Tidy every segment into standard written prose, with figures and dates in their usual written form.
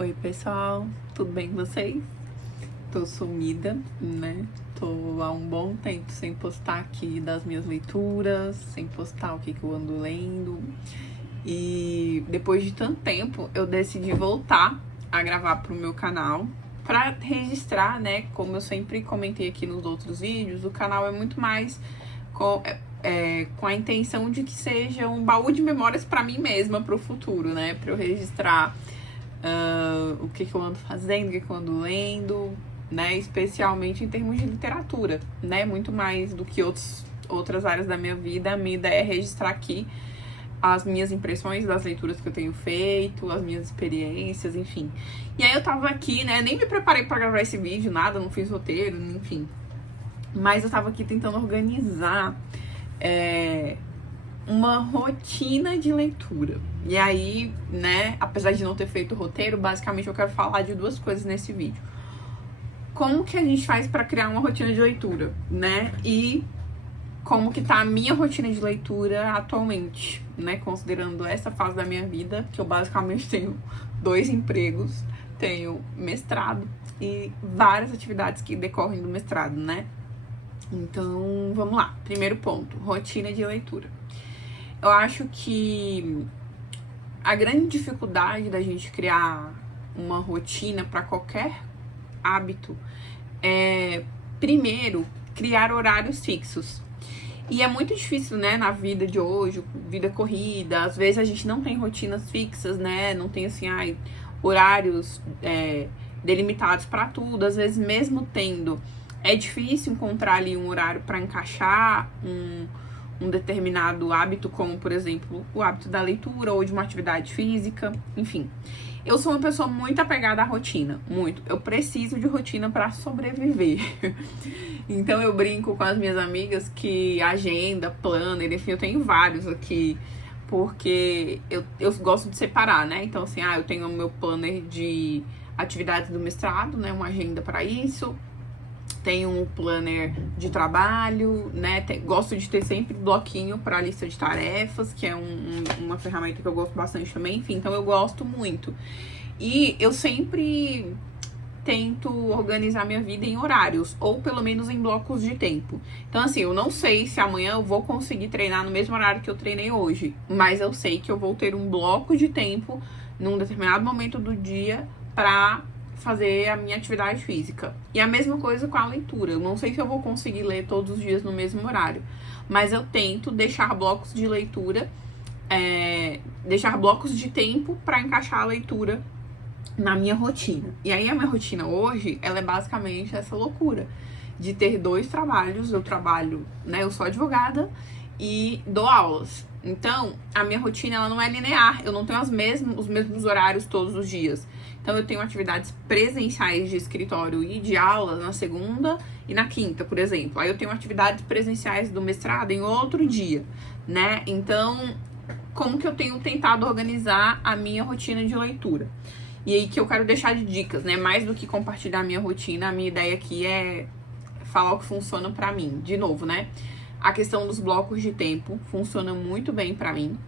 Oi, pessoal, tudo bem com vocês? Tô sumida, né? Tô há um bom tempo sem postar aqui das minhas leituras, sem postar o que eu ando lendo. E depois de tanto tempo, eu decidi voltar a gravar pro meu canal para registrar, né? Como eu sempre comentei aqui nos outros vídeos, o canal é muito mais com a intenção de que seja um baú de memórias para mim mesma pro futuro, né? Para eu registrar o que eu ando fazendo, o que eu ando lendo, né? Especialmente em termos de literatura, né? Muito mais do que outras áreas da minha vida. A minha ideia é registrar aqui as minhas impressões das leituras que eu tenho feito, as minhas experiências, enfim. E aí eu tava aqui, né? Nem me preparei pra gravar esse vídeo, nada, não fiz roteiro, enfim. Mas eu tava aqui tentando organizar uma rotina de leitura. E aí, né, apesar de não ter feito o roteiro, basicamente eu quero falar de duas coisas nesse vídeo. Como que a gente faz para criar uma rotina de leitura, né? E como que tá a minha rotina de leitura atualmente, né? Considerando essa fase da minha vida, que eu basicamente tenho 2 empregos, tenho mestrado e várias atividades que decorrem do mestrado, né? Então, vamos lá. Primeiro ponto, rotina de leitura. Eu acho que a grande dificuldade da gente criar uma rotina para qualquer hábito é, primeiro, criar horários fixos. E é muito difícil, né, na vida de hoje, vida corrida, às vezes a gente não tem rotinas fixas, né, não tem assim, horários delimitados para tudo, às vezes mesmo tendo, é difícil encontrar ali um horário para encaixar um determinado hábito, como, por exemplo, o hábito da leitura ou de uma atividade física, enfim. Eu sou uma pessoa muito apegada à rotina, muito. Eu preciso de rotina para sobreviver. Então eu brinco com as minhas amigas que agenda, planner, enfim, eu tenho vários aqui, porque eu gosto de separar, né? Então, assim, eu tenho o meu planner de atividades do mestrado, né? Uma agenda para isso. Tenho um planner de trabalho, né? Gosto de ter sempre bloquinho para lista de tarefas, que é uma ferramenta que eu gosto bastante também. Enfim, então eu gosto muito. E eu sempre tento organizar minha vida em horários, ou pelo menos em blocos de tempo. Então, assim, eu não sei se amanhã eu vou conseguir treinar no mesmo horário que eu treinei hoje, mas eu sei que eu vou ter um bloco de tempo num determinado momento do dia para fazer a minha atividade física. E a mesma coisa com a leitura. Eu não sei se eu vou conseguir ler todos os dias no mesmo horário, mas eu tento deixar blocos de leitura, deixar blocos de tempo para encaixar a leitura na minha rotina. E aí a minha rotina hoje, ela é basicamente essa loucura de ter 2 trabalhos. Eu trabalho, né, eu sou advogada e dou aulas. Então, a minha rotina, ela não é linear. Eu não tenho os mesmos horários todos os dias. Então, eu tenho atividades presenciais de escritório e de aula na segunda e na quinta, por exemplo. Aí eu tenho atividades presenciais do mestrado em outro dia, né? Então, como que eu tenho tentado organizar a minha rotina de leitura? E aí que eu quero deixar de dicas, né? Mais do que compartilhar a minha rotina, a minha ideia aqui é falar o que funciona pra mim. De novo, né? A questão dos blocos de tempo funciona muito bem pra mim.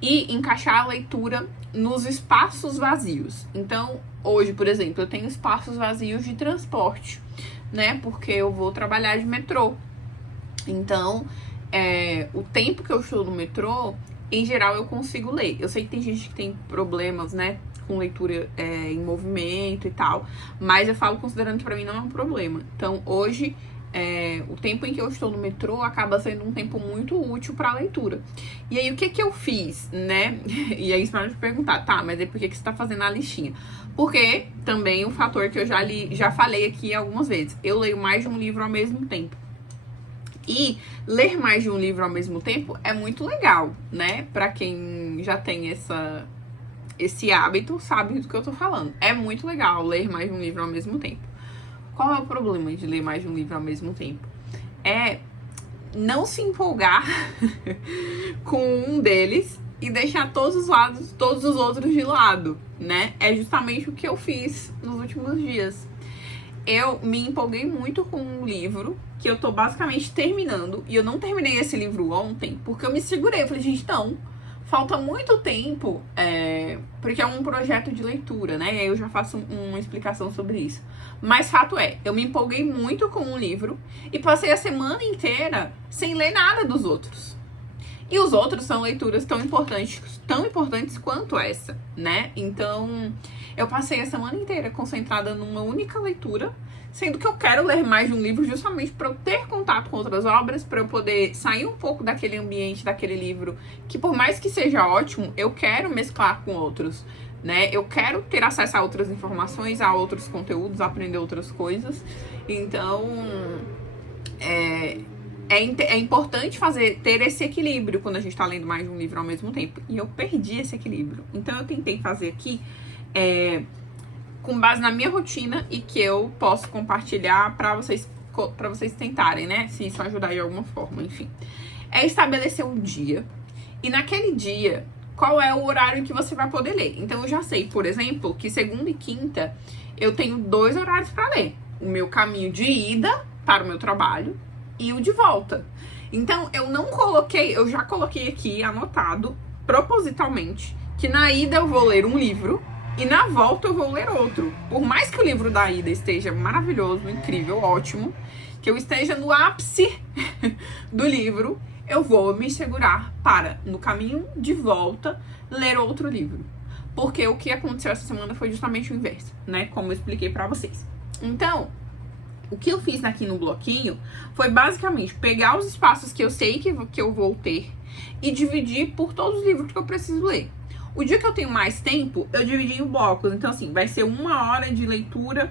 E encaixar a leitura nos espaços vazios. Então, hoje, por exemplo, eu tenho espaços vazios de transporte, né? Porque eu vou trabalhar de metrô. Então, o tempo que eu estou no metrô, em geral, eu consigo ler. Eu sei que tem gente que tem problemas, né, com leitura em movimento e tal, mas eu falo considerando que pra mim não é um problema. Então, hoje, o tempo em que eu estou no metrô acaba sendo um tempo muito útil pra leitura. E aí, o que eu fiz, né? E aí, você pode me perguntar, tá, mas aí por que você tá fazendo a listinha? Porque também o fator que eu já falei aqui algumas vezes. Eu leio mais de um livro ao mesmo tempo. E ler mais de um livro ao mesmo tempo é muito legal, né? Pra quem já tem esse hábito, sabe do que eu tô falando. É muito legal ler mais de um livro ao mesmo tempo. Qual é o problema de ler mais de um livro ao mesmo tempo? É não se empolgar com um deles e deixar todos os outros de lado, né? É justamente o que eu fiz nos últimos dias. Eu me empolguei muito com um livro que eu tô basicamente terminando, e eu não terminei esse livro ontem porque eu me segurei. Eu falei, gente, não, falta muito tempo, porque é um projeto de leitura, né? E aí eu já faço uma explicação sobre isso. Mas fato é, eu me empolguei muito com um livro e passei a semana inteira sem ler nada dos outros. E os outros são leituras tão importantes quanto essa, né? Então, eu passei a semana inteira concentrada numa única leitura, sendo que eu quero ler mais de um livro justamente para eu ter contato com outras obras, para eu poder sair um pouco daquele ambiente, daquele livro, que por mais que seja ótimo, eu quero mesclar com outros, né? Eu quero ter acesso a outras informações, a outros conteúdos, aprender outras coisas. Então, é importante ter esse equilíbrio quando a gente tá lendo mais de um livro ao mesmo tempo. E eu perdi esse equilíbrio. Então, eu tentei fazer aqui com base na minha rotina e que eu posso compartilhar pra vocês tentarem, né? Se isso ajudar de alguma forma, enfim. É estabelecer um dia. E naquele dia, qual é o horário em que você vai poder ler? Então, eu já sei, por exemplo, que segunda e quinta eu tenho 2 horários pra ler. O meu caminho de ida para o meu trabalho e o de volta. Então, eu já coloquei aqui, anotado, propositalmente, que na ida eu vou ler um livro e na volta eu vou ler outro. Por mais que o livro da ida esteja maravilhoso, incrível, ótimo, que eu esteja no ápice do livro, eu vou me segurar para, no caminho de volta, ler outro livro. Porque o que aconteceu essa semana foi justamente o inverso, né? Como eu expliquei pra vocês. Então, o que eu fiz aqui no bloquinho foi basicamente pegar os espaços que eu sei que eu vou ter e dividir por todos os livros que eu preciso ler. O dia que eu tenho mais tempo, eu dividi em blocos. Então, assim, vai ser 1 hora de leitura.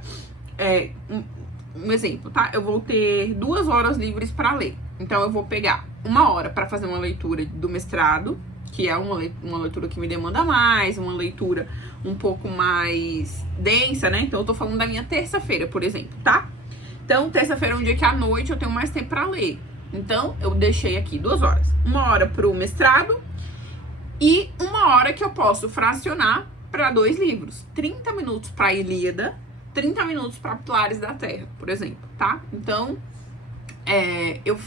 Um exemplo, tá? Eu vou ter 2 horas livres pra ler. Então, eu vou pegar 1 hora pra fazer uma leitura do mestrado, que é uma leitura que me demanda mais, uma leitura um pouco mais densa, né? Então, eu tô falando da minha terça-feira, por exemplo, tá? Então, terça-feira é um dia que à noite eu tenho mais tempo pra ler. Então, eu deixei aqui 2 horas. 1 hora pro mestrado e 1 hora que eu posso fracionar para 2 livros. 30 minutos pra Ilíada, 30 minutos pra Pilares da Terra, por exemplo, tá? Então, eu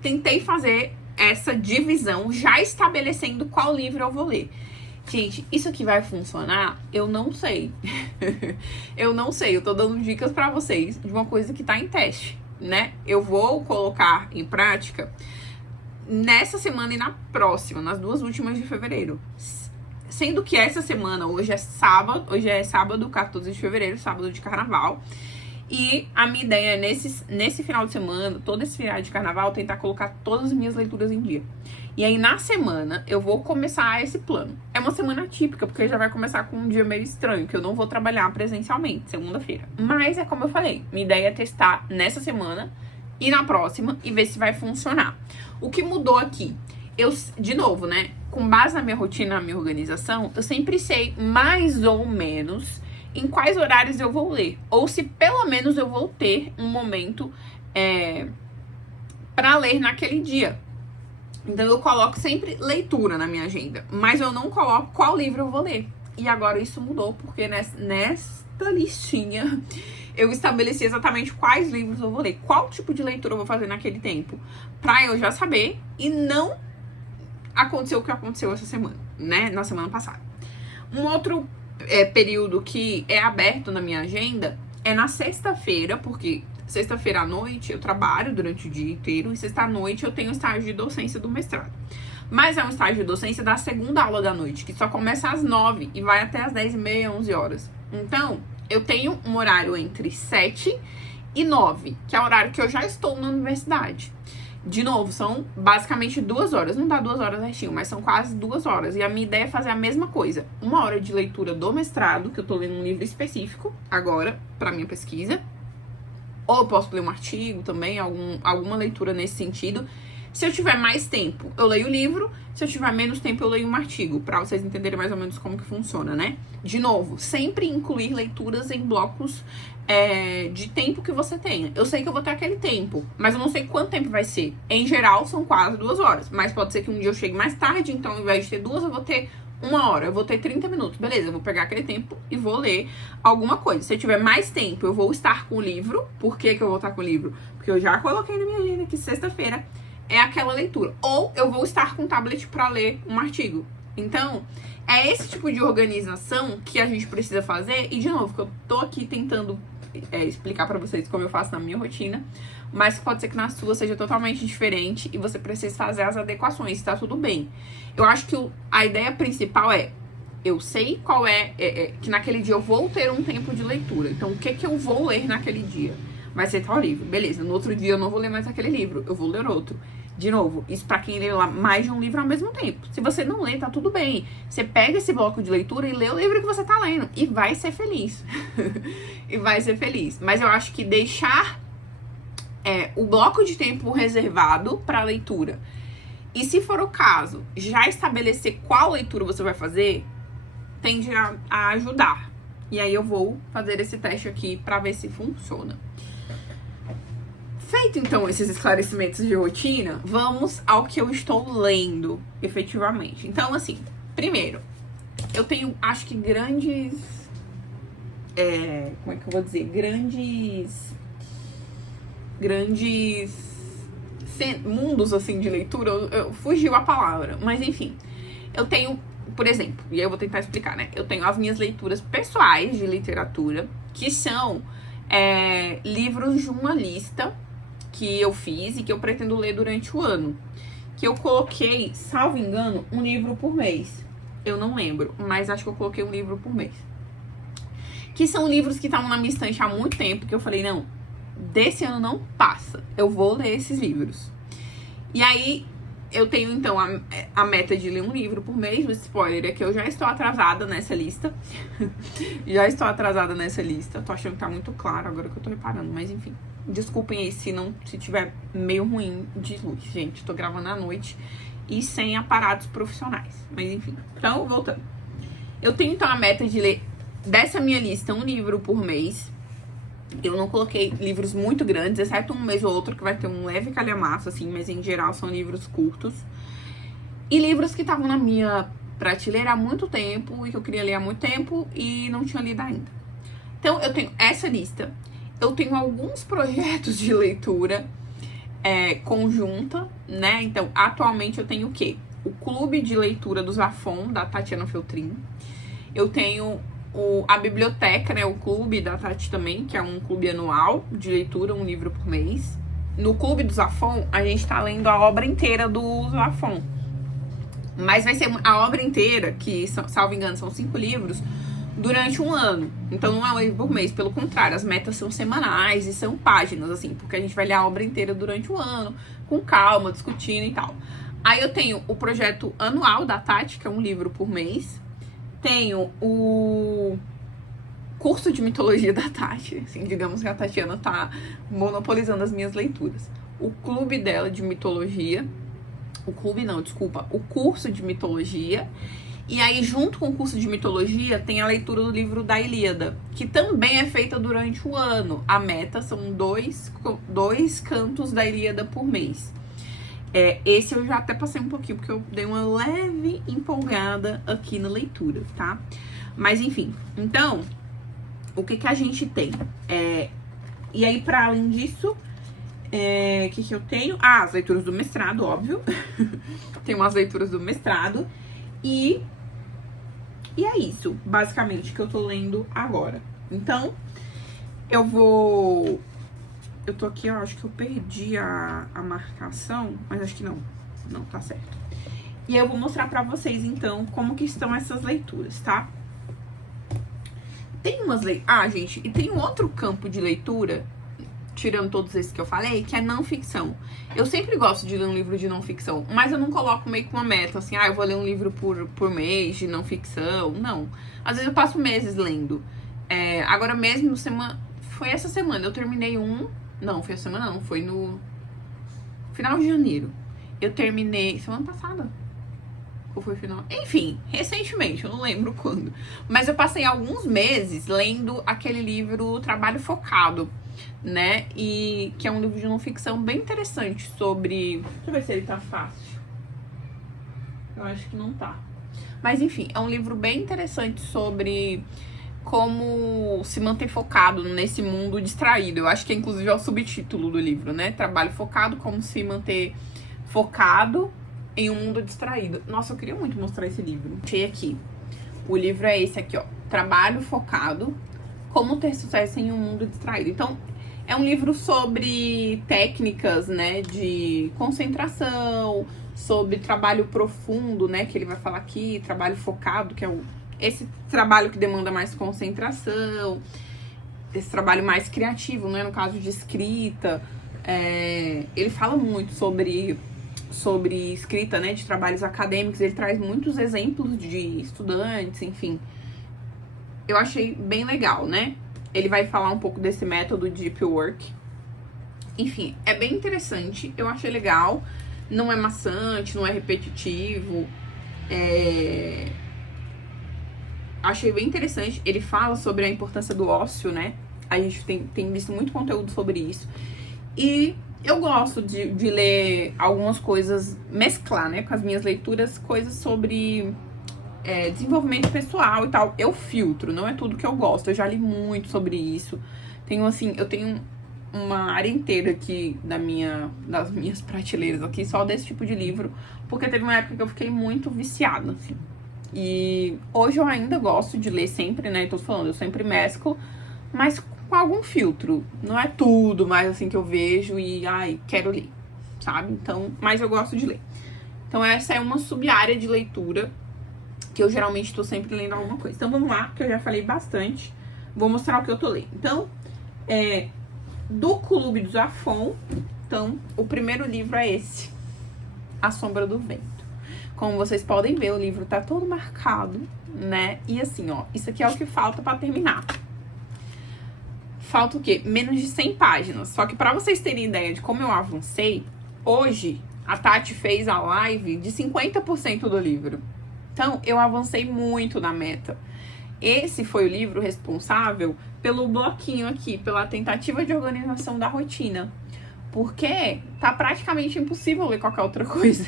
tentei fazer essa divisão, já estabelecendo qual livro eu vou ler. Gente, isso aqui vai funcionar? Eu não sei. Eu não sei, eu tô dando dicas pra vocês de uma coisa que tá em teste, né? Eu vou colocar em prática nessa semana e na próxima, nas 2 últimas de fevereiro. Sendo que essa semana, hoje é sábado, 14 de fevereiro, sábado de carnaval. E a minha ideia é, nesse final de semana, todo esse feriado de carnaval, tentar colocar todas as minhas leituras em dia. E aí, na semana, eu vou começar esse plano. É uma semana típica, porque já vai começar com um dia meio estranho, que eu não vou trabalhar presencialmente, segunda-feira. Mas é como eu falei, minha ideia é testar nessa semana e na próxima e ver se vai funcionar. O que mudou aqui? De novo, né? Com base na minha rotina, na minha organização, eu sempre sei mais ou menos em quais horários eu vou ler. Ou se pelo menos eu vou ter um momento pra ler naquele dia. Então eu coloco sempre leitura na minha agenda, mas eu não coloco qual livro eu vou ler. E agora isso mudou, porque nesta listinha eu estabeleci exatamente quais livros eu vou ler, qual tipo de leitura eu vou fazer naquele tempo, pra eu já saber e não acontecer o que aconteceu essa semana, né, na semana passada. Um outro período que é aberto na minha agenda é na sexta-feira, porque sexta-feira à noite eu trabalho durante o dia inteiro e sexta à noite eu tenho estágio de docência do mestrado. Mas é um estágio de docência da segunda aula da noite, que só começa às 9 e vai até às 10h30, 11 horas. Então, eu tenho um horário entre 7 e 9, que é o horário que eu já estou na universidade. De novo, são basicamente 2 horas. Não dá 2 horas certinho, mas são quase 2 horas. E a minha ideia é fazer a mesma coisa. 1 hora de leitura do mestrado, que eu tô lendo um livro específico agora, pra minha pesquisa. Ou eu posso ler um artigo também, alguma leitura nesse sentido. Se eu tiver mais tempo, eu leio o livro. Se eu tiver menos tempo, eu leio um artigo. Pra vocês entenderem mais ou menos como que funciona, né? De novo, sempre incluir leituras em blocos de tempo que você tenha. Eu sei que eu vou ter aquele tempo, mas eu não sei quanto tempo vai ser. Em geral, são quase 2 horas. Mas pode ser que um dia eu chegue mais tarde, então ao invés de ter 2, eu vou ter 1 hora. Eu vou ter 30 minutos. Beleza, eu vou pegar aquele tempo e vou ler alguma coisa. Se eu tiver mais tempo, eu vou estar com o livro. Por que que eu vou estar com o livro? Porque eu já coloquei na minha agenda que sexta-feira é aquela leitura. Ou eu vou estar com o tablet pra ler um artigo. Então, é esse tipo de organização que a gente precisa fazer. E, de novo, que eu tô aqui tentando explicar pra vocês como eu faço na minha rotina, mas pode ser que na sua seja totalmente diferente e você precisa fazer as adequações, tá tudo bem. Eu acho que a ideia principal eu sei qual que naquele dia eu vou ter um tempo de leitura. Então, o que eu vou ler naquele dia? Vai ser tal livro. Beleza, no outro dia eu não vou ler mais aquele livro, eu vou ler outro. De novo, isso pra quem lê mais de um livro ao mesmo tempo. Se você não lê, tá tudo bem. Você pega esse bloco de leitura e lê o livro que você tá lendo. E vai ser feliz. E vai ser feliz. Mas eu acho que deixar o bloco de tempo reservado pra leitura. E se for o caso, já estabelecer qual leitura você vai fazer, tende a ajudar. E aí eu vou fazer esse teste aqui pra ver se funciona. Feito, então, esses esclarecimentos de rotina, vamos ao que eu estou lendo, efetivamente. Então, assim, primeiro, eu tenho, acho que grandes... como é que eu vou dizer? Grandes mundos, assim, de leitura. Fugiu a palavra, mas enfim. Eu tenho, por exemplo, e aí eu vou tentar explicar, né? Eu tenho as minhas leituras pessoais de literatura, que são livros de uma lista que eu fiz e que eu pretendo ler durante o ano. Que eu coloquei, salvo engano, um livro por mês. Eu não lembro, mas acho que eu coloquei um livro por mês. Que são livros que estavam na minha estante há muito tempo, que eu falei, não, desse ano não passa. Eu vou ler esses livros. E aí, eu tenho, então, a meta de ler um livro por mês. O spoiler é que eu já estou atrasada nessa lista. Já estou atrasada nessa lista. Tô achando que tá muito claro agora que eu tô reparando, mas enfim. Desculpem aí se tiver meio ruim de luz, gente. Tô gravando à noite e sem aparatos profissionais. Mas enfim. Então, voltando. Eu tenho, então, a meta de ler dessa minha lista um livro por mês. Eu não coloquei livros muito grandes, exceto um mês ou outro que vai ter um leve calhamaço, assim, mas em geral são livros curtos. E livros que estavam na minha prateleira há muito tempo e que eu queria ler há muito tempo e não tinha lido ainda. Então, eu tenho essa lista. Eu tenho alguns projetos de leitura conjunta, né? Então, atualmente eu tenho o quê? O Clube de Leitura do Zafon, da Tatiana Feltrin. Eu tenho a biblioteca, né? O clube da Tati também, que é um clube anual de leitura, um livro por mês. No Clube do Zafon, a gente tá lendo a obra inteira do Zafon. Mas vai ser a obra inteira, que, salvo engano, são 5 livros, durante um ano. Então não é um livro por mês, pelo contrário, as metas são semanais e são páginas, assim, porque a gente vai ler a obra inteira durante o ano, com calma, discutindo e tal. Aí eu tenho o projeto anual da Tati, que é um livro por mês. Tenho o curso de mitologia da Tati, assim, digamos que a Tatiana tá monopolizando as minhas leituras. O clube dela de mitologia, o curso de mitologia. E aí, junto com o curso de mitologia, tem a leitura do livro da Ilíada, que também é feita durante o ano. A meta são dois cantos da Ilíada por mês. Esse eu já até passei um pouquinho, porque eu dei uma leve empolgada aqui na leitura, tá? Mas, enfim. Então, o que a gente tem? E aí, pra além disso, o que eu tenho? As leituras do mestrado, óbvio. Tem umas leituras do mestrado. E é isso, basicamente, que eu tô lendo agora. Então, eu tô aqui, ó, acho que eu perdi a marcação, mas acho que não. Não, tá certo. E aí eu vou mostrar pra vocês, então, como que estão essas leituras, tá? Tem umas leituras... gente, e tem um outro campo de leitura, tirando todos esses que eu falei, que é não ficção. Eu sempre gosto de ler um livro de não ficção, mas eu não coloco meio que uma meta, assim, eu vou ler um livro por mês de não ficção. Não. Às vezes eu passo meses lendo. Agora mesmo, foi essa semana, eu terminei Não, foi essa semana não, foi no final de janeiro. Eu terminei... Semana passada? Ou foi final? Enfim, recentemente, eu não lembro quando. Mas eu passei alguns meses lendo aquele livro Trabalho Focado, né? E que é um livro de não ficção bem interessante sobre... Deixa eu ver se ele tá fácil. Eu acho que não tá. Mas enfim, é um livro bem interessante sobre como se manter focado nesse mundo distraído. Eu acho que inclusive é o subtítulo do livro, né? Trabalho Focado, como se manter focado em um mundo distraído. Nossa, eu queria muito mostrar esse livro. Achei aqui. O livro é esse aqui, ó. Trabalho Focado. Como ter sucesso em um mundo distraído. Então, é um livro sobre técnicas, né, de concentração, sobre trabalho profundo, né, que ele vai falar aqui, trabalho focado, que é esse trabalho que demanda mais concentração, esse trabalho mais criativo, né, no caso de escrita. Ele fala muito sobre escrita, né, de trabalhos acadêmicos, ele traz muitos exemplos de estudantes, enfim. Eu achei bem legal, né? Ele vai falar um pouco desse método Deep Work. Enfim, é bem interessante, eu achei legal, não é maçante, não é repetitivo, achei bem interessante. Ele fala sobre a importância do ócio, né? A gente tem visto muito conteúdo sobre isso. E eu gosto de ler algumas coisas, mesclar, né, com as minhas leituras, coisas sobre desenvolvimento pessoal e tal. Eu filtro, não é tudo que eu gosto. Eu já li muito sobre isso. Eu tenho uma área inteira aqui das minhas prateleiras aqui, só desse tipo de livro, porque teve uma época que eu fiquei muito viciada, assim. E hoje eu ainda gosto de ler sempre, né, tô falando, eu sempre mesclo, mas com algum filtro. Não é tudo mais assim que eu vejo e, quero ler, sabe? Então, mas eu gosto de ler. Então essa é uma sub-área de leitura que eu geralmente tô sempre lendo alguma coisa. Então vamos lá, que eu já falei bastante. Vou mostrar o que eu tô lendo. Então, do Clube do Zafon, então, o primeiro livro é esse, A Sombra do Vento. Como vocês podem ver, o livro tá todo marcado, né? E assim, ó, isso aqui é o que falta pra terminar. Falta o quê? Menos de 100 páginas. Só que pra vocês terem ideia de como eu avancei, hoje a Tati fez a live de 50% do livro. Então, eu avancei muito na meta. Esse foi o livro responsável pelo bloquinho aqui, pela tentativa de organização da rotina. Porque tá praticamente impossível ler qualquer outra coisa.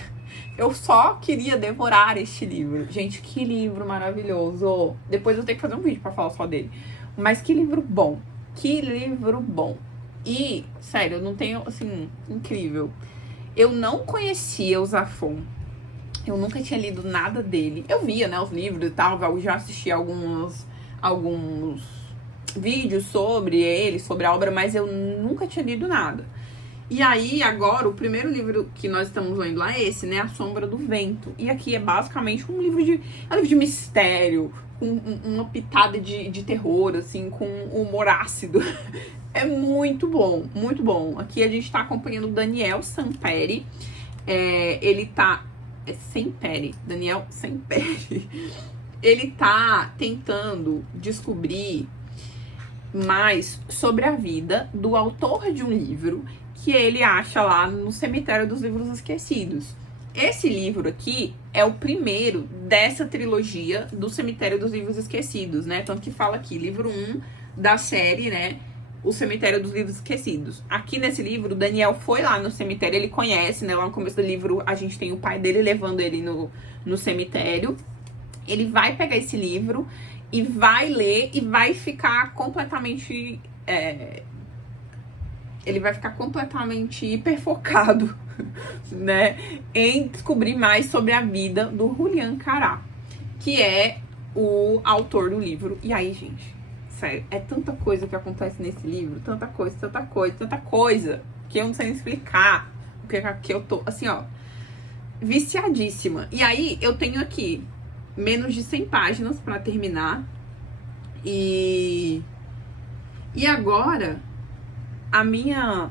Eu só queria devorar este livro. Gente, que livro maravilhoso. Depois eu tenho que fazer um vídeo pra falar só dele. Mas que livro bom. Que livro bom. E, sério, eu não tenho, assim, incrível. Eu não conhecia o Zafon. Eu nunca tinha lido nada dele. Eu via, né, os livros e tal. Eu já assisti alguns vídeos sobre ele, sobre a obra, mas eu nunca tinha lido nada. E aí, agora, o primeiro livro que nós estamos lendo lá é esse, né? A Sombra do Vento. E aqui é basicamente um livro de mistério, com uma pitada de terror, assim, com humor ácido. É muito bom, muito bom. Aqui a gente tá acompanhando o Daniel Samperi. Ele tá... Semperi, Daniel Semperi. Ele tá tentando descobrir mais sobre a vida do autor de um livro que ele acha lá no Cemitério dos Livros Esquecidos. Esse livro aqui é o primeiro dessa trilogia do Cemitério dos Livros Esquecidos, né? Tanto que fala aqui, livro 1 da série, né? O Cemitério dos Livros Esquecidos. Aqui nesse livro, o Daniel foi lá no cemitério, ele conhece, né? Lá no começo do livro, a gente tem o pai dele levando ele no cemitério. Ele vai pegar esse livro e vai ler e vai ficar completamente... ele vai ficar completamente hiperfocado, né? Em descobrir mais sobre a vida do Julián Cará, que é o autor do livro. E aí, gente... Sério, é tanta coisa que acontece nesse livro, tanta coisa, que eu não sei nem explicar, porque aqui eu tô, assim, ó, viciadíssima. E aí, eu tenho aqui menos de 100 páginas pra terminar, e agora, a minha,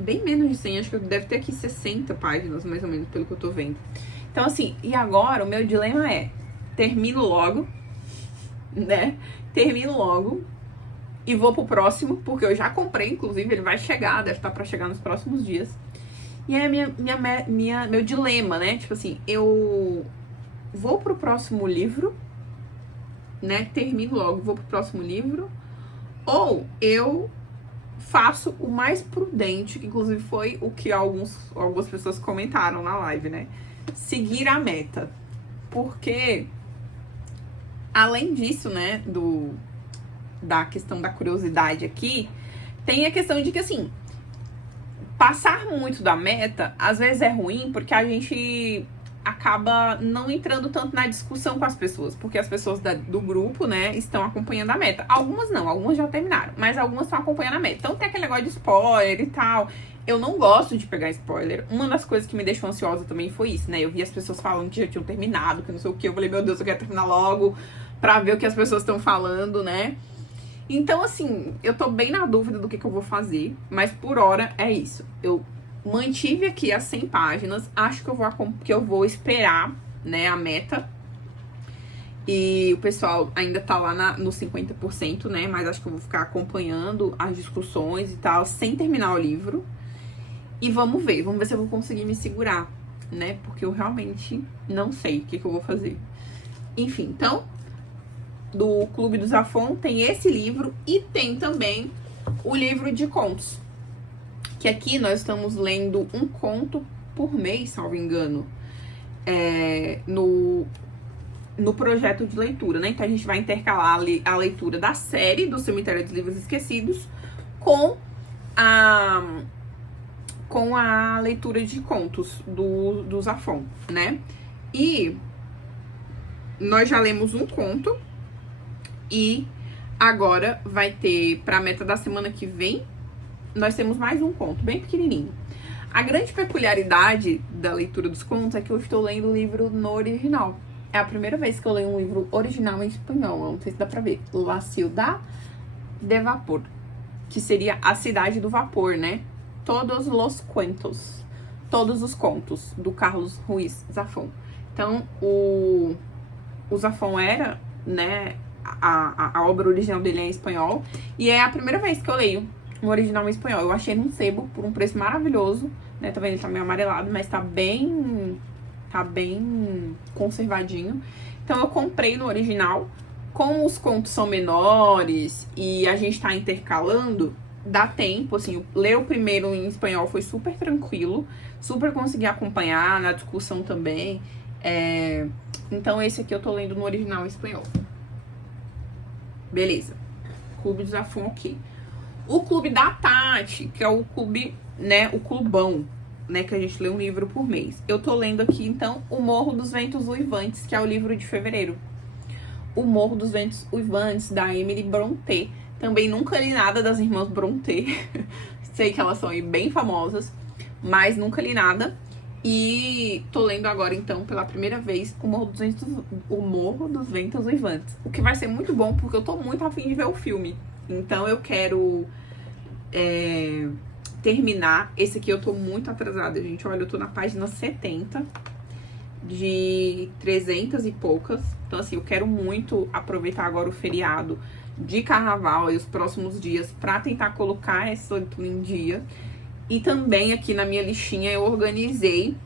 bem menos de 100, acho que deve ter aqui 60 páginas, mais ou menos, pelo que eu tô vendo. Então, assim, e agora, o meu dilema é, termino logo, né? Termino logo e vou pro próximo, porque eu já comprei, inclusive, ele vai chegar, deve estar pra chegar nos próximos dias. E aí, meu dilema, né? Tipo assim, eu vou pro próximo livro, né? Termino logo, vou pro próximo livro, ou eu faço o mais prudente, que inclusive foi o que algumas pessoas comentaram na live, né? Seguir a meta. Porque... Além disso, né, da questão da curiosidade aqui, tem a questão de que, assim, passar muito da meta, às vezes é ruim, porque a gente acaba não entrando tanto na discussão com as pessoas, porque as pessoas do grupo, né, estão acompanhando a meta. Algumas não, algumas já terminaram, mas algumas estão acompanhando a meta. Então tem aquele negócio de spoiler e tal. Eu não gosto de pegar spoiler. Uma das coisas que me deixou ansiosa também foi isso, né? Eu vi as pessoas falando que já tinham terminado, que não sei o que. Eu falei, meu Deus, eu quero terminar logo pra ver o que as pessoas estão falando, né? Então, assim, eu tô bem na dúvida do que eu vou fazer, mas por hora é isso. Eu mantive aqui as 100 páginas, acho que eu vou esperar, né, a meta. E o pessoal ainda tá lá no 50%, né, mas acho que eu vou ficar acompanhando as discussões e tal, sem terminar o livro. E vamos ver se eu vou conseguir me segurar, né, porque eu realmente não sei o que eu vou fazer. Enfim, então, do Clube do Zafon tem esse livro e tem também o livro de contos. Que aqui nós estamos lendo um conto por mês, salvo engano, no projeto de leitura, né? Então a gente vai intercalar a leitura da série do Cemitério dos Livros Esquecidos com a leitura de contos do Zafon, né? E nós já lemos um conto e agora vai ter, pra meta da semana que vem, nós temos mais um conto, bem pequenininho. A grande peculiaridade da leitura dos contos é que eu estou lendo o livro no original. É a primeira vez que eu leio um livro original em espanhol, não sei se dá pra ver. La Ciudad de Vapor, que seria a cidade do vapor, né? Todos os contos, do Carlos Ruiz Zafón. Então, o Zafón era, né, a obra original dele é em espanhol, e é a primeira vez que eu leio no original em espanhol. Eu achei num sebo por um preço maravilhoso, né? Tá vendo? Ele tá meio amarelado, mas tá bem conservadinho. Então eu comprei no original. Como os contos são menores e a gente tá intercalando, dá tempo, assim, ler o primeiro em espanhol foi super tranquilo, super consegui acompanhar na discussão também. Então esse aqui eu tô lendo no original em espanhol. Beleza. Clube do Zafon, ok. O Clube da Tati, que é o clube, né, o clubão, né, que a gente lê um livro por mês. Eu tô lendo aqui, então, O Morro dos Ventos Uivantes, que é o livro de fevereiro. O Morro dos Ventos Uivantes, da Emily Brontë. Também nunca li nada das irmãs Brontë. Sei que elas são aí bem famosas, mas nunca li nada. E tô lendo agora, então, pela primeira vez, O Morro dos Ventos Uivantes. O que vai ser muito bom, porque eu tô muito afim de ver o filme. Então eu quero terminar. Esse aqui eu tô muito atrasada, gente. Olha, eu tô na página 70 de 300 e poucas. Então, assim, eu quero muito aproveitar agora o feriado de carnaval e os próximos dias pra tentar colocar essa leitura em dia. E também aqui na minha listinha eu organizei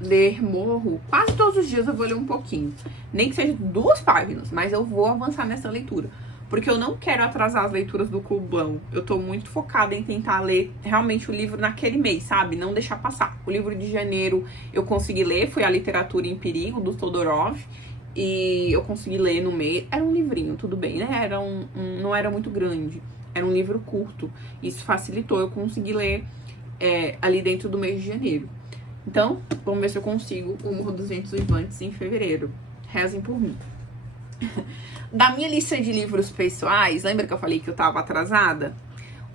ler Morro. Quase todos os dias eu vou ler um pouquinho. Nem que seja 2 páginas, mas eu vou avançar nessa leitura. Porque eu não quero atrasar as leituras do clubão. Eu tô muito focada em tentar ler realmente o livro naquele mês, sabe? Não deixar passar. O livro de janeiro eu consegui ler, foi A Literatura em Perigo, do Todorov. E eu consegui ler no mês. Era um livrinho, tudo bem, né? Não era muito grande. Era um livro curto. Isso facilitou eu conseguir ler ali dentro do mês de janeiro. Então, vamos ver se eu consigo o Morro dos Ventos Uivantes em fevereiro. Rezem por mim. Da minha lista de livros pessoais, lembra que eu falei que eu tava atrasada?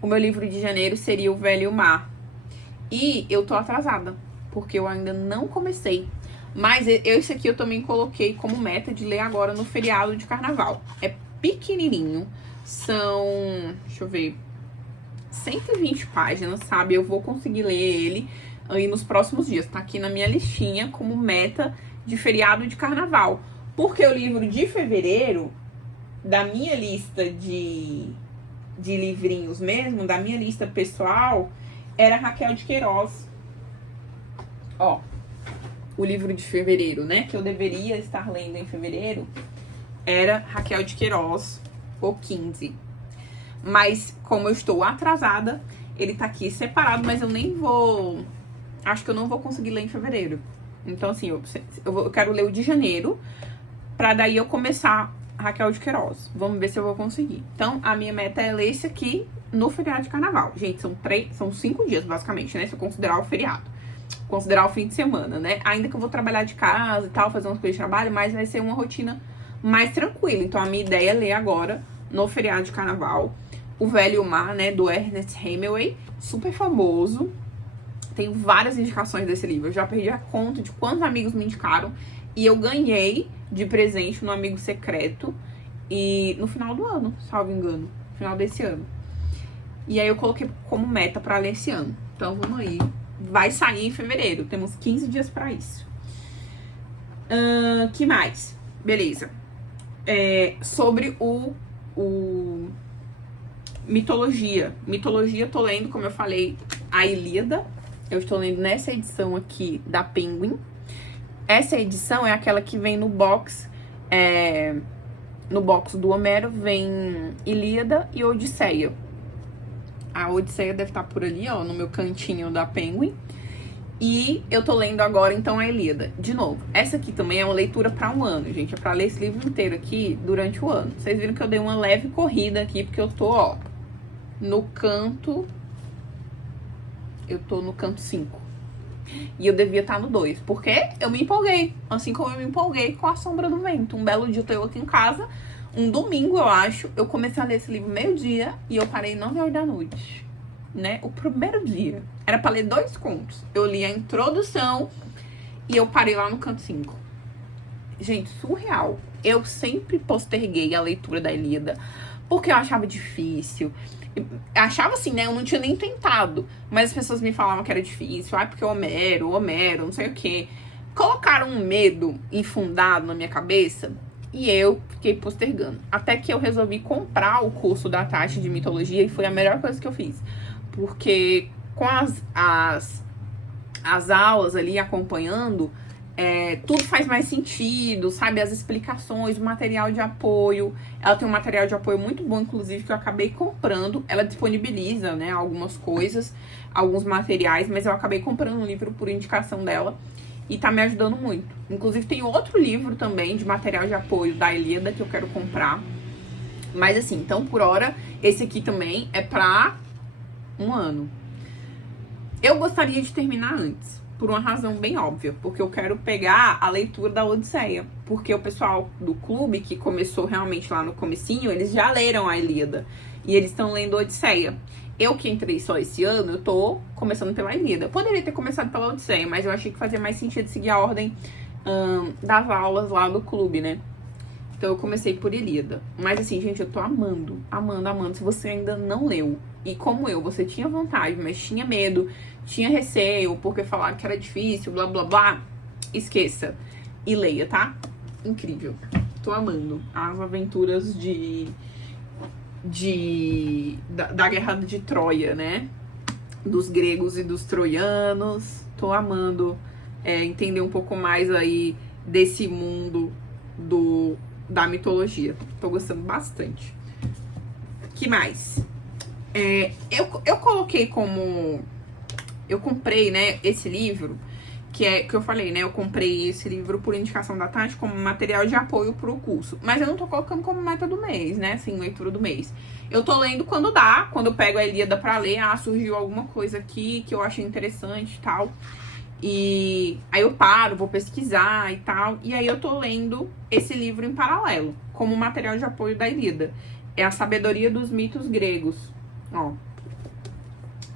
O meu livro de janeiro seria O Velho Mar. E eu tô atrasada, porque eu ainda não comecei. Mas esse aqui eu também coloquei como meta de ler agora no feriado de carnaval. É pequenininho, são, deixa eu ver, 120 páginas, sabe? Eu vou conseguir ler ele aí nos próximos dias. Tá aqui na minha listinha como meta de feriado de carnaval. Porque o livro de fevereiro, da minha lista de livrinhos mesmo, da minha lista pessoal, era Raquel de Queiroz. Ó, o livro de fevereiro, né, que eu deveria estar lendo em fevereiro, era Raquel de Queiroz, o 15. Mas, como eu estou atrasada, ele tá aqui separado, mas eu nem vou... Acho que eu não vou conseguir ler em fevereiro. Então, assim, eu quero ler o de janeiro, pra daí eu começar Raquel de Queiroz. Vamos ver se eu vou conseguir. Então, a minha meta é ler esse aqui no feriado de carnaval. Gente, são 5 dias, basicamente, né? Se eu considerar o feriado. considerar o fim de semana, né? Ainda que eu vou trabalhar de casa e tal, fazer umas coisas de trabalho, mas vai ser uma rotina mais tranquila. Então, a minha ideia é ler agora, no feriado de carnaval, O Velho Mar, né, do Ernest Hemingway, super famoso. Tenho várias indicações desse livro. Eu já perdi a conta de quantos amigos me indicaram. E eu ganhei de presente no Amigo Secreto. E no final do ano, salvo engano. No final desse ano. E aí eu coloquei como meta pra ler esse ano. Então vamos aí. Vai sair em fevereiro. Temos 15 dias pra isso. Que mais? Beleza. Sobre o mitologia. Mitologia, eu tô lendo, como eu falei, a Ilíada. Eu estou lendo nessa edição aqui da Penguin. Essa edição é aquela que vem no box. No box do Homero vem Ilíada e Odisseia. A Odisseia deve estar por ali, ó, no meu cantinho da Penguin. E eu tô lendo agora, então, a Ilíada. De novo, essa aqui também é uma leitura para um ano, gente. É pra ler esse livro inteiro aqui durante o ano. Vocês viram que eu dei uma leve corrida aqui, porque eu tô, ó, no canto... Eu tô no canto 5. E eu devia estar no 2. Porque eu me empolguei. Assim como eu me empolguei com A Sombra do Vento. Um belo dia eu tô aqui em casa. Um domingo, eu acho. Eu comecei a ler esse livro meio-dia. E eu parei 9 horas da noite. Né? O primeiro dia. Era pra ler 2 contos. Eu li a introdução. E eu parei lá no canto 5. Gente, surreal. Eu sempre posterguei a leitura da Ilíada. Porque eu achava difícil. Achava assim, né? Eu não tinha nem tentado. Mas as pessoas me falavam que era difícil. Porque Homero, não sei o quê. Colocaram um medo infundado na minha cabeça. E eu fiquei postergando. Até que eu resolvi comprar o curso da Tati de mitologia. E foi a melhor coisa que eu fiz. Porque com as aulas ali acompanhando... tudo faz mais sentido, sabe? As explicações, o material de apoio. Ela tem um material de apoio muito bom, inclusive, que eu acabei comprando. Ela disponibiliza, né, algumas coisas, alguns materiais, mas eu acabei comprando um livro por indicação dela e tá me ajudando muito. Inclusive, tem outro livro também de material de apoio da Ilíada que eu quero comprar. Mas assim, então, por hora, esse aqui também é pra um ano. Eu gostaria de terminar antes. Por uma razão bem óbvia, porque eu quero pegar a leitura da Odisseia. Porque o pessoal do clube, que começou realmente lá no comecinho, eles já leram a Ilíada. E eles estão lendo a Odisseia. Eu que entrei só esse ano, eu tô começando pela Ilíada. Eu poderia ter começado pela Odisseia, mas eu achei que fazia mais sentido seguir a ordem das aulas lá do clube, né? Então eu comecei por Ilíada. Mas assim, gente, eu tô amando, amando, amando. Se você ainda não leu, e como eu, você tinha vontade, mas tinha medo, tinha receio, porque falaram que era difícil, blá, blá, blá, esqueça. E leia, tá? Incrível. Tô amando as aventuras da Guerra de Troia, né? Dos gregos e dos troianos. Tô amando entender um pouco mais aí desse mundo da mitologia. Tô gostando bastante. Que mais? Eu coloquei como... Eu comprei, né, esse livro, que eu falei, né, eu comprei esse livro por indicação da Tati como material de apoio pro curso. Mas eu não tô colocando como meta do mês, né, assim, leitura do mês. Eu tô lendo quando dá, quando eu pego a Ilíada pra ler, surgiu alguma coisa aqui que eu achei interessante e tal. E aí eu paro, vou pesquisar e tal. E aí eu tô lendo esse livro em paralelo, como material de apoio da Ilíada. É A Sabedoria dos Mitos Gregos. Ó.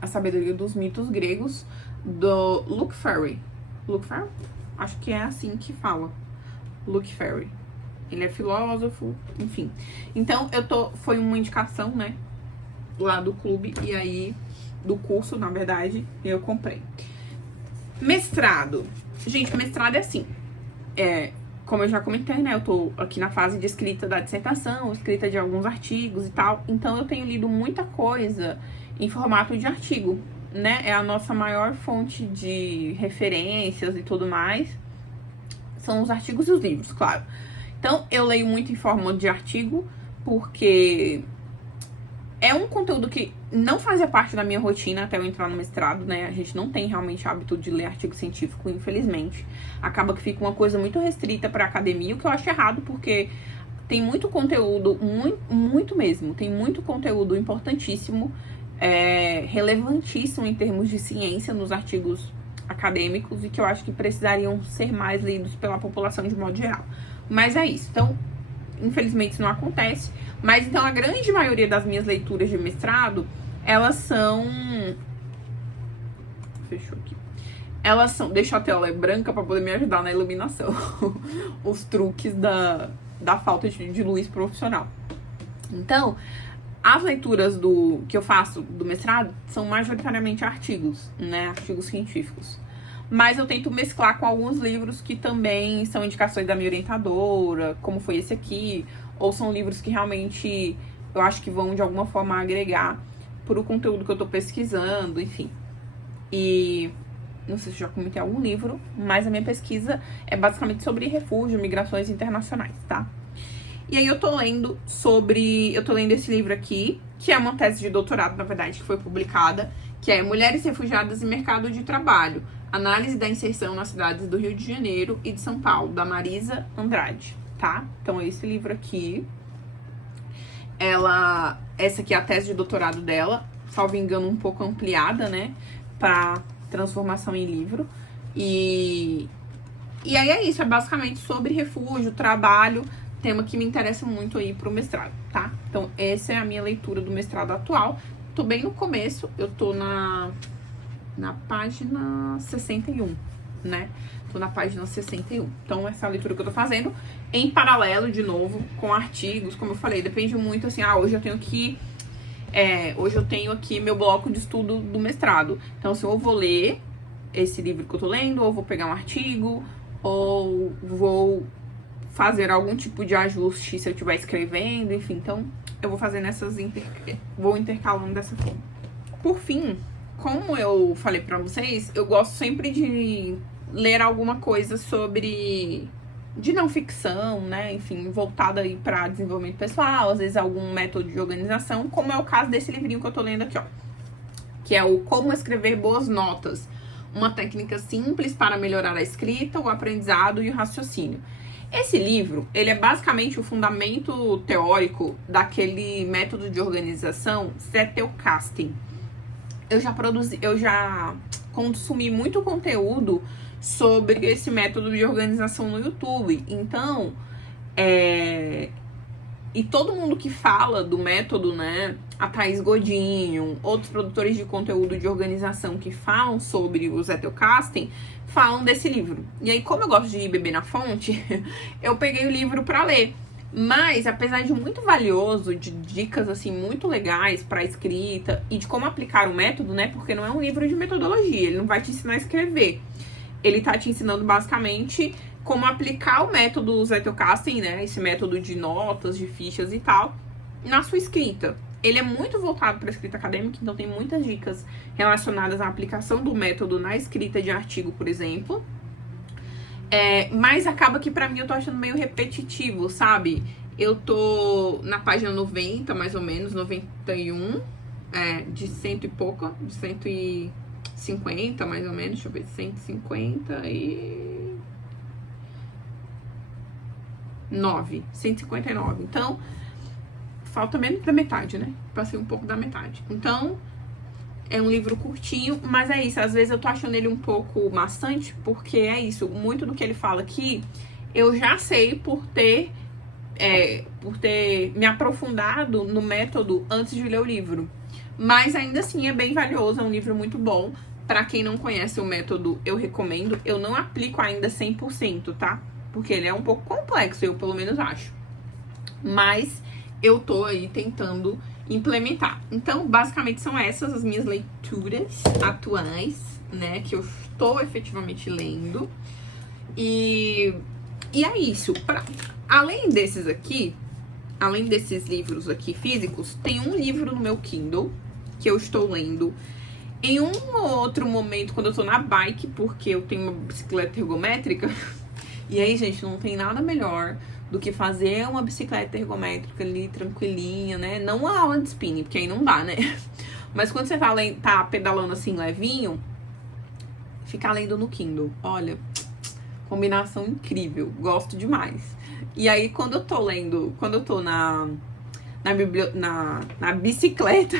A Sabedoria dos Mitos Gregos, do Luke Ferry. Luke Ferry? Acho que é assim que fala. Luke Ferry. Ele é filósofo, enfim. Então, foi uma indicação, né? Lá do clube, e aí, do curso, na verdade, eu comprei. Mestrado. Gente, mestrado é assim. Como eu já comentei, né? Eu tô aqui na fase de escrita da dissertação, escrita de alguns artigos e tal. Então, eu tenho lido muita coisa em formato de artigo, né? É a nossa maior fonte de referências e tudo mais. São os artigos e os livros, claro. Então, eu leio muito em forma de artigo, porque é um conteúdo que não fazia parte da minha rotina até eu entrar no mestrado, né? A gente não tem realmente hábito de ler artigo científico, infelizmente. Acaba que fica uma coisa muito restrita para academia, o que eu acho errado, porque tem muito conteúdo, muito mesmo, tem muito conteúdo importantíssimo, relevantíssimo em termos de ciência nos artigos acadêmicos e que eu acho que precisariam ser mais lidos pela população de modo geral. Mas é isso. Então, infelizmente isso não acontece. Mas então a grande maioria das minhas leituras de mestrado, elas são... Fechou aqui. Elas são... Deixa a tela branca para poder me ajudar na iluminação. Os truques da falta de luz profissional. Então, as leituras que eu faço do mestrado são majoritariamente artigos, né? Artigos científicos. Mas eu tento mesclar com alguns livros que também são indicações da minha orientadora, como foi esse aqui, ou são livros que realmente eu acho que vão de alguma forma agregar pro conteúdo que eu tô pesquisando, enfim. E não sei se eu já comentei algum livro, mas a minha pesquisa é basicamente sobre refúgio, migrações internacionais, tá? E aí eu tô lendo esse livro aqui, que é uma tese de doutorado, na verdade, que foi publicada, que é Mulheres Refugiadas e Mercado de Trabalho, Análise da Inserção nas cidades do Rio de Janeiro e de São Paulo, da Marisa Andrade, tá? Então, esse livro aqui, essa aqui é a tese de doutorado dela, salvo engano, um pouco ampliada, né, pra transformação em livro. E aí é isso, é basicamente sobre refúgio, trabalho, tema que me interessa muito aí pro mestrado, tá? Então, essa é a minha leitura do mestrado atual. Tô bem no começo, eu tô na página 61, né? Tô na página 61. Então, essa é a leitura que eu tô fazendo em paralelo, de novo, com artigos, como eu falei, depende muito, assim, hoje eu tenho aqui meu bloco de estudo do mestrado. Então, assim, eu vou ler esse livro que eu tô lendo, ou vou pegar um artigo, ou vou fazer algum tipo de ajuste se eu estiver escrevendo, enfim. Então, eu vou fazer vou intercalando dessa forma. Por fim, como eu falei pra vocês, eu gosto sempre de ler alguma coisa de não ficção, né? Enfim, voltada aí pra desenvolvimento pessoal, às vezes algum método de organização, como é o caso desse livrinho que eu tô lendo aqui, ó. Que é o Como Escrever Boas Notas. Uma técnica simples para melhorar a escrita, o aprendizado e o raciocínio. Esse livro, ele é basicamente o fundamento teórico daquele método de organização Zettelkasten. Eu já consumi muito conteúdo sobre esse método de organização no YouTube. Então, e todo mundo que fala do método, né? A Thaís Godinho, outros produtores de conteúdo de organização que falam sobre o Zettelkasten, falam desse livro. E aí, como eu gosto de beber na fonte, eu peguei o livro pra ler. Mas, apesar de muito valioso, de dicas, assim, muito legais pra escrita e de como aplicar o método, né? Porque não é um livro de metodologia, ele não vai te ensinar a escrever. Ele tá te ensinando, basicamente, como aplicar o método Zettelkasten, né? Esse método de notas, de fichas e tal, na sua escrita. Ele é muito voltado para a escrita acadêmica, então tem muitas dicas relacionadas à aplicação do método na escrita de artigo, por exemplo. Mas acaba que pra mim eu tô achando meio repetitivo, sabe? Eu tô na página 90, mais ou menos, 91, de cento e pouco, de 150, mais ou menos, deixa eu ver, 159. Então, falta menos da metade, né? Passei um pouco da metade. Então, é um livro curtinho, mas é isso. Às vezes eu tô achando ele um pouco maçante, porque é isso. Muito do que ele fala aqui, eu já sei por ter me aprofundado no método antes de ler o livro. Mas ainda assim é bem valioso, é um livro muito bom. Pra quem não conhece o método, eu recomendo. Eu não aplico ainda 100%, tá? Porque ele é um pouco complexo, eu pelo menos acho. Mas eu tô aí tentando implementar. Então, basicamente, são essas as minhas leituras atuais, né? Que eu estou efetivamente lendo. E é isso. Além desses livros aqui físicos, tem um livro no meu Kindle que eu estou lendo em um ou outro momento quando eu tô na bike, porque eu tenho uma bicicleta ergométrica. E aí, gente, não tem nada melhor do que fazer uma bicicleta ergométrica ali, tranquilinha, né? Não uma aula de spinning, porque aí não dá, né? Mas quando você tá pedalando assim, levinho, ficar lendo no Kindle. Olha, combinação incrível. Gosto demais. E aí, quando eu tô na bicicleta,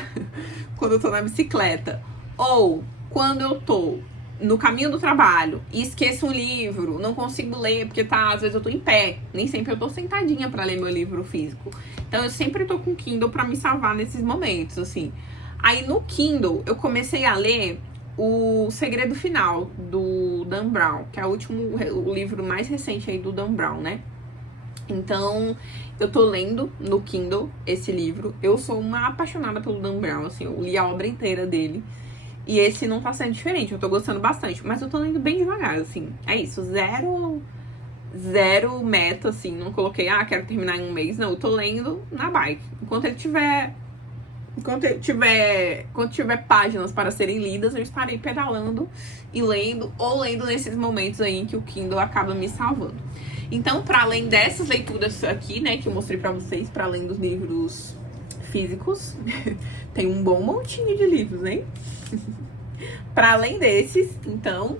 quando eu tô na bicicleta, ou quando eu tô no caminho do trabalho e esqueço um livro, não consigo ler, porque às vezes eu tô em pé, nem sempre eu tô sentadinha pra ler meu livro físico. Então eu sempre tô com o Kindle pra me salvar nesses momentos, assim. Aí no Kindle eu comecei a ler O Segredo Final, do Dan Brown, que é o livro mais recente aí do Dan Brown, né? Então, eu tô lendo no Kindle esse livro. Eu sou uma apaixonada pelo Dan Brown, assim, eu li a obra inteira dele. E esse não tá sendo diferente, eu tô gostando bastante. Mas eu tô lendo bem devagar, assim. É isso, zero meta, assim. Não coloquei, quero terminar em um mês. Não, eu tô lendo na bike. Quando tiver páginas para serem lidas, eu estarei pedalando e lendo, ou lendo nesses momentos aí em que o Kindle acaba me salvando. Então, para além dessas leituras aqui, né, que eu mostrei para vocês, para além dos livros físicos, tem um bom montinho de livros, hein? Para além desses, então,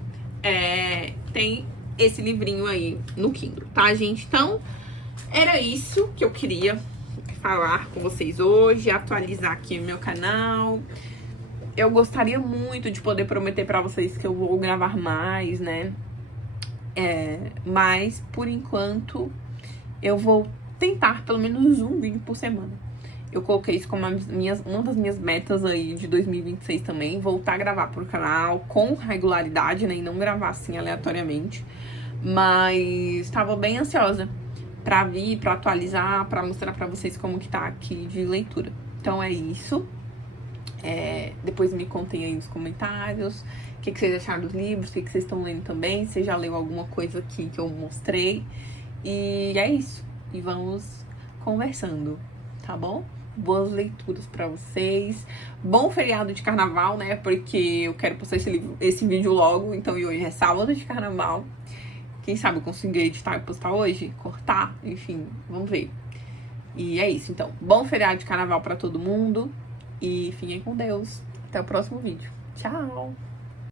tem esse livrinho aí no Kindle, tá, gente? Então, era isso que eu queria falar com vocês hoje, atualizar aqui o meu canal. Eu gostaria muito de poder prometer pra vocês que eu vou gravar mais, né? Mas, por enquanto, eu vou tentar pelo menos um vídeo por semana. Eu coloquei isso como uma das minhas metas aí de 2026 também. Voltar a gravar pro canal com regularidade, né? E não gravar assim aleatoriamente. Mas tava bem ansiosa pra vir, pra atualizar, pra mostrar pra vocês como que tá aqui de leitura. Então é isso. Depois me contem aí nos comentários o que vocês acharam dos livros, o que vocês estão lendo também. Se já leu alguma coisa aqui que eu mostrei. E é isso. E vamos conversando, tá bom? Boas leituras pra vocês. Bom feriado de carnaval, né? Porque eu quero postar esse vídeo logo. Então, e hoje é sábado de carnaval. Quem sabe eu consigo editar e postar hoje? Cortar? Enfim, vamos ver. E é isso, então. Bom feriado de carnaval pra todo mundo. E fiquem com Deus. Até o próximo vídeo. Tchau!